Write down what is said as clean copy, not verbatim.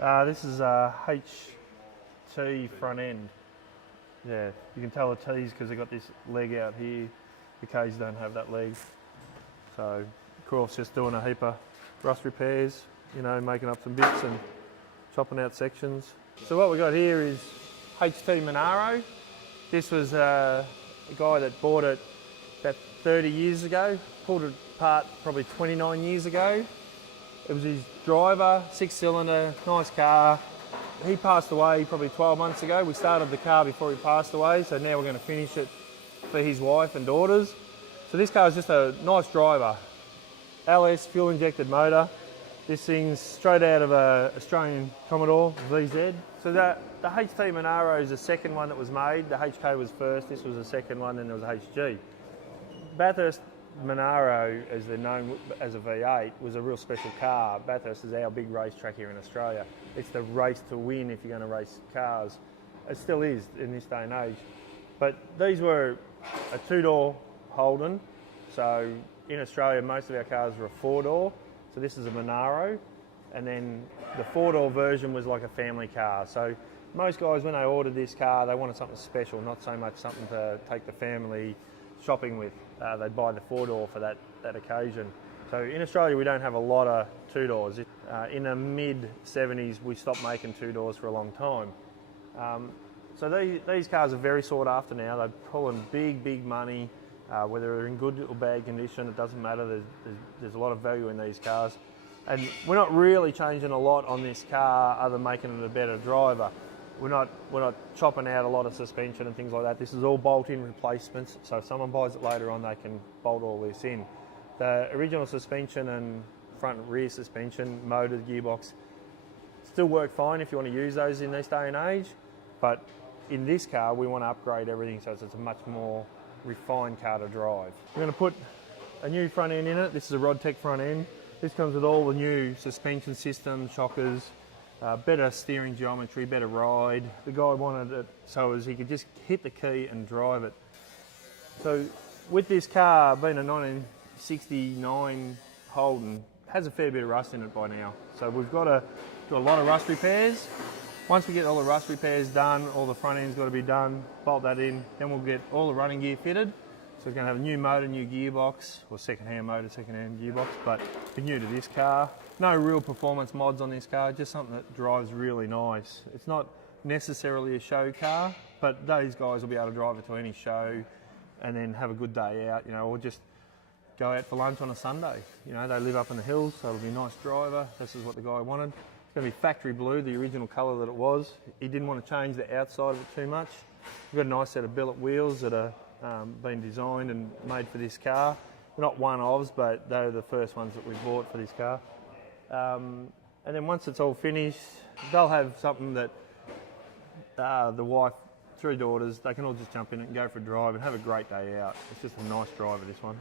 This is a HT front end. Yeah, you can tell the T's because they've got this leg out here. The K's don't have that leg. So, of course, just doing a heap of rust repairs, you know, making up some bits and chopping out sections. So what we got here is HT Monaro. This was a guy that bought it about 30 years ago, pulled it apart probably 29 years ago. It was his driver, 6-cylinder, nice car. He passed away probably 12 months ago. We started the car before he passed away, so now we're going to finish it for his wife and daughters. So this car is just a nice driver. LS fuel injected motor. This thing's straight out of a Australian Commodore VZ. So the HT Monaro is the second one that was made. The HK was first, this was the second one, and there was a HG. Bathurst Monaro, as they're known as a V8, was a real special car. Bathurst is our big racetrack here in Australia. It's the race to win if you're going to race cars. It still is in this day and age. But these were a 2-door Holden. So in Australia, most of our cars were a 4-door. So this is a Monaro. And then the 4-door version was like a family car. So most guys, when they ordered this car, they wanted something special, not so much something to take the family shopping with. They'd buy the 4-door for that occasion. So in Australia, we don't have a lot of 2-doors. In the mid-70s, we stopped making 2-doors for a long time. So these cars are very sought after now. They're pulling big money. Whether they're in good or bad condition, it doesn't matter. There's a lot of value in these cars. And we're not really changing a lot on this car other than making it a better driver. We're not chopping out a lot of suspension and things like that. This is all bolt-in replacements, so if someone buys it later on, they can bolt all this in. The original suspension and front and rear suspension, motor, gearbox, still work fine if you want to use those in this day and age, but in this car, we want to upgrade everything so it's a much more refined car to drive. We're going to put a new front end in it. This is a Rodtech front end. This comes with all the new suspension systems, shockers, better steering geometry, better ride. The guy wanted it so as he could just hit the key and drive it. So with this car, being a 1969 Holden, has a fair bit of rust in it by now. So we've got to do a lot of rust repairs. Once we get all the rust repairs done, all the front end's got to be done, bolt that in, then we'll get all the running gear fitted. So we're going to have a new motor, new gearbox, or second-hand motor, second-hand gearbox, but be new to this car. No real performance mods on this car, just something that drives really nice. It's not necessarily a show car, but those guys will be able to drive it to any show and then have a good day out, you know, or just go out for lunch on a Sunday. You know, they live up in the hills, so it'll be a nice driver. This is what the guy wanted. It's going to be factory blue, the original colour that it was. He didn't want to change the outside of it too much. We've got a nice set of billet wheels that are been designed and made for this car. They're not one-ofs, but they're the first ones that we bought for this car. And then once it's all finished, they'll have something that the wife, 3 daughters, they can all just jump in it and go for a drive and have a great day out. It's just a nice driver, this one.